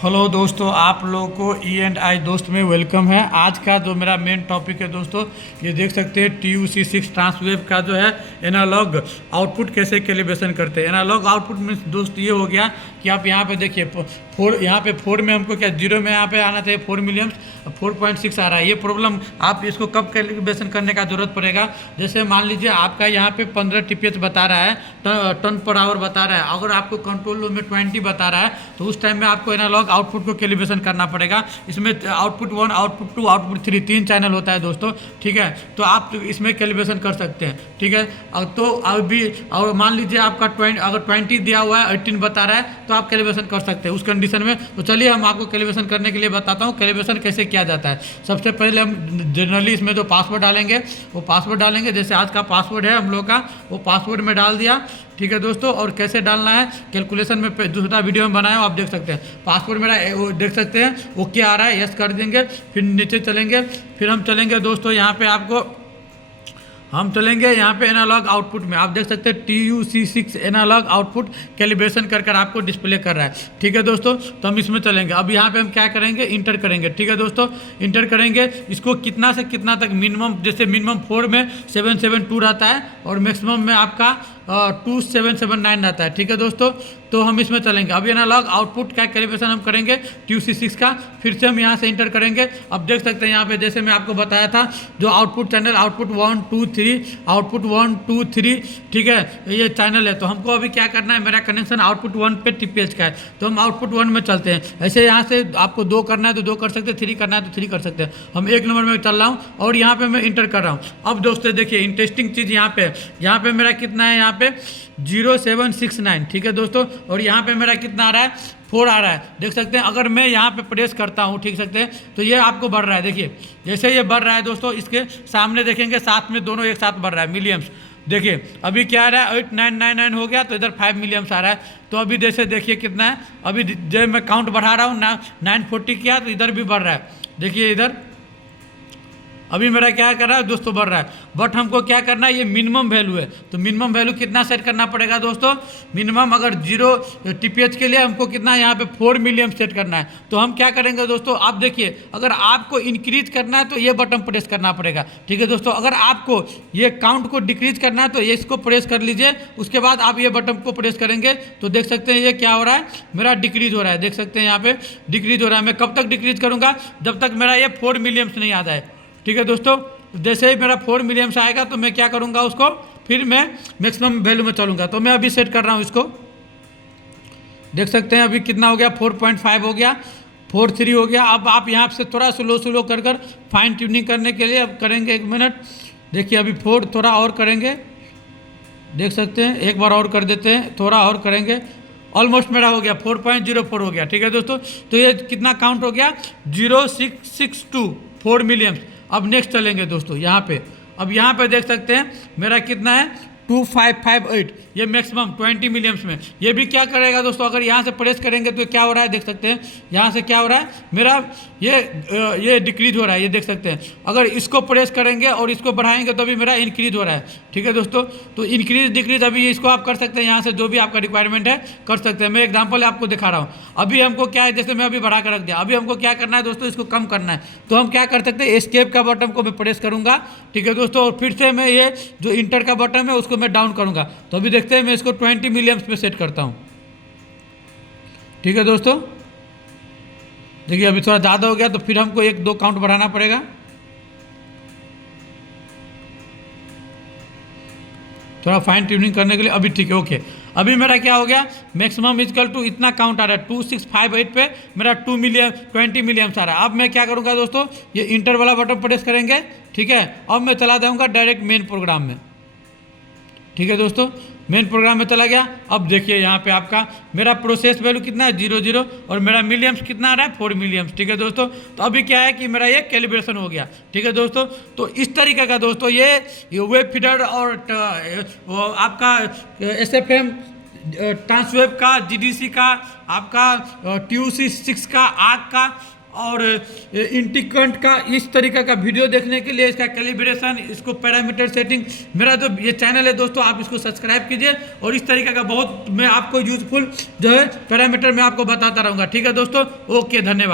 Hello दोस्तों, आप लोगों को ई एंड आई दोस्त में वेलकम है। आज का जो मेरा मेन टॉपिक है दोस्तों, ये देख सकते हैं TUC6 ट्रांसवेव का जो है एनालॉग आउटपुट कैसे कैलिब्रेशन करते हैं। एनालॉग आउटपुट मीन्स दोस्त ये हो गया कि आप यहाँ पे देखिए यहाँ पे 4 में हमको क्या जीरो में यहाँ पे आना चाहिए 4 मिलियम्स, 4.6 आ रहा है। ये प्रॉब्लम आप इसको कब कैलिब्रेशन करने का जरूरत पड़ेगा। जैसे मान लीजिए आपका यहाँ पे 15 TPH बता रहा है, टन पर आवर बता रहा है। अगर आपको कंट्रोल रूम में 20 बता रहा है तो उस टाइम में आपको एनालॉग आउटपुट को कैलिब्रेशन करना पड़ेगा। इसमें आउटपुट 1, आउटपुट 2, आउटपुट 3 तीन चैनल होता है दोस्तों, ठीक है। तो आप इसमें कैलिब्रेशन कर सकते हैं, ठीक है। तो अभी और मान लीजिए आपका 20 अगर 20 दिया हुआ है, 18 बता रहा है तो आप कैलिब्रेशन कर सकते हैं उस कंडीशन में। तो चलिए हम आपको कैलिब्रेशन करने के लिए बताता हूँ कैलिब्रेशन कैसे किया जाता है। सबसे पहले हम जनरली इसमें जो पासवर्ड डालेंगे वो पासवर्ड डालेंगे। जैसे आज का पासवर्ड है हम लोग का, वो पासवर्ड में डाल दिया, ठीक है दोस्तों। और कैसे डालना है कैलकुलेशन में दूसरा वीडियो में बनाया, आप देख सकते हैं। पासवर्ड मेरा वो देख सकते हैं, ओके आ रहा है, यस कर देंगे। फिर नीचे चलेंगे, फिर हम चलेंगे दोस्तों यहाँ पे हम चलेंगे यहाँ पे एनालॉग आउटपुट में। आप देख सकते हैं TUC6 एनालॉग आउटपुट कैलिब्रेशन कर आपको डिस्प्ले कर रहा है, ठीक है दोस्तों। तो हम इसमें चलेंगे। अब यहाँ पे हम क्या करेंगे, इंटर करेंगे, ठीक है दोस्तों। इंटर करेंगे इसको कितना से कितना तक मिनिमम, जैसे मिनिमम 4 में 772 रहता है और मैक्सिमम में आपका 2779 रहता है, ठीक है दोस्तों। तो हम इसमें चलेंगे। अब एनालॉग आउटपुट का कैलिब्रेशन हम करेंगे TUC6 का। फिर से हम यहाँ से इंटर करेंगे। अब देख सकते हैं यहाँ पे जैसे मैं आपको बताया था, जो आउटपुट चैनल आउटपुट 1 2 3 आउटपुट 1 2 3, ठीक है, ये चैनल है। तो हमको अभी क्या करना है, मेरा कनेक्शन आउटपुट 1 पे TPH का है, तो हम आउटपुट 1 में चलते हैं। ऐसे यहाँ से आपको 2 करना है तो 2 कर सकते हैं, 3 करना है तो 3 कर सकते हैं। हम 1 नंबर में चल रहा हूँ और यहाँ पे मैं इंटर कर रहा हूँ। अब दोस्तों देखिए इंटरेस्टिंग चीज़ यहाँ पे मेरा कितना है, यहाँ पे 0769, ठीक है दोस्तों। और यहाँ पे मेरा कितना आ रहा है, 4 आ रहा है, देख सकते हैं। अगर मैं यहाँ पे प्रेस करता हूँ, ठीक सकते हैं, तो ये आपको बढ़ रहा है। देखिए जैसे ये बढ़ रहा है दोस्तों, इसके सामने देखेंगे साथ में दोनों एक साथ बढ़ रहा है मिलियम्स। देखिए अभी क्या आ रहा है, 8999 हो गया तो इधर 5 मिलियम्स आ रहा है। तो अभी जैसे देखिए कितना है, अभी जब मैं काउंट बढ़ा रहा हूँ 940 किया तो इधर भी बढ़ रहा है। देखिए इधर अभी मेरा क्या कर रहा है दोस्तों, बढ़ रहा है। बट हमको क्या करना है, ये मिनिमम वैल्यू है। तो मिनिमम वैल्यू कितना सेट करना पड़ेगा दोस्तों, मिनिमम अगर 0 TPH के लिए हमको कितना यहाँ पे 4 मिलियम सेट करना है। तो हम क्या करेंगे दोस्तों, आप देखिए अगर आपको इंक्रीज करना है तो ये बटन प्रेस करना पड़ेगा, ठीक है दोस्तों। अगर आपको ये काउंट को डिक्रीज करना है तो ये इसको प्रेस कर लीजिए। उसके बाद आप ये बटन को प्रेस करेंगे तो देख सकते हैं ये क्या हो रहा है, मेरा डिक्रीज हो रहा है। देख सकते हैं यहाँ पे डिक्रीज हो रहा है। मैं कब तक डिक्रीज करूँगा, जब तक मेरा ये 4 मिलियम्स नहीं आ जाए, ठीक है दोस्तों। जैसे ही मेरा 4 मिलियम्स आएगा तो मैं क्या करूंगा, उसको फिर मैं मैक्सिमम वैल्यू में चलूंगा। तो मैं अभी सेट कर रहा हूं इसको, देख सकते हैं अभी कितना हो गया, 4.5 हो गया, 4.3 हो गया। अब आप यहाँ से थोड़ा स्लो कर फाइन ट्यूनिंग करने के लिए अब करेंगे 1 मिनट। देखिए अभी 4 थोड़ा और करेंगे, देख सकते हैं, एक बार और कर देते हैं, थोड़ा और करेंगे। ऑलमोस्ट मेरा हो गया 4.04 हो गया, ठीक है दोस्तों। तो ये कितना काउंट हो गया, 0662 4 मिलियम्स। अब नेक्स्ट चलेंगे दोस्तों यहाँ पे। अब यहाँ पे देख सकते हैं मेरा कितना है 2558, ये मैक्सिमम 20 मिलियम्स में। ये भी क्या करेगा दोस्तों, अगर यहाँ से प्रेस करेंगे तो क्या हो रहा है, देख सकते हैं यहाँ से क्या हो रहा है, मेरा ये डिक्रीज हो रहा है, ये देख सकते हैं। अगर इसको प्रेस करेंगे और इसको बढ़ाएंगे तो भी मेरा इंक्रीज हो रहा है, ठीक है दोस्तों। तो इंक्रीज डिक्रीज अभी इसको आप कर सकते हैं, यहाँ से जो भी आपका रिक्वायरमेंट है कर सकते हैं। मैं एग्जाम्पल आपको दिखा रहा हूँ। अभी हमको क्या है, जैसे मैं अभी बढ़ा कर रख दिया, अभी हमको क्या करना है दोस्तों, इसको कम करना है। तो हम क्या कर सकते हैं, एस्केप का बटन को मैं प्रेस करूँगा, ठीक है दोस्तों। और फिर से मैं ये जो इंटर का बटन है उसको मैं डाउन करूँगा। तो अभी देखते हैं मैं इसको 20 मिलियम्स पे सेट करता हूँ, ठीक है दोस्तों। देखिए अभी थोड़ा ज़्यादा हो गया तो फिर हमको 1-2 काउंट बढ़ाना पड़ेगा। थोड़ा फाइन ट्यूनिंग करने के लिए अभी ठीक है, ओके। अभी मेरा क्या हो गया, मैक्सिमम इक्वल टू इतना काउंट आ रहा है 2658 पे मेरा 20 मिलियम्स आ रहा है। अब मैं क्या करूँगा दोस्तों, ये इंटर वाला बटन प्रेस करेंगे, ठीक है। अब मैं चला जाऊँगा डायरेक्ट मेन प्रोग्राम में, ठीक है दोस्तों। मेन प्रोग्राम में चला गया। अब देखिए यहाँ पे आपका मेरा प्रोसेस वैल्यू कितना है 00 और मेरा मिलियम्स कितना आ रहा है 4 मिलियम्स, ठीक है दोस्तों। तो अभी क्या है कि मेरा ये कैलिब्रेशन हो गया, ठीक है दोस्तों। तो इस तरीके का दोस्तों ये वेब फीडर और आपका SFM ट्रांसवेव का, GDC का, आपका TUC6 का, आग का और इंटिकंट का इस तरीके का वीडियो देखने के लिए, इसका कैलिब्रेशन, इसको पैरामीटर सेटिंग, मेरा जो ये चैनल है दोस्तों आप इसको सब्सक्राइब कीजिए और इस तरीके का बहुत मैं आपको यूजफुल जो है पैरामीटर मैं आपको बताता रहूँगा। ठीक है दोस्तों, ओके, धन्यवाद।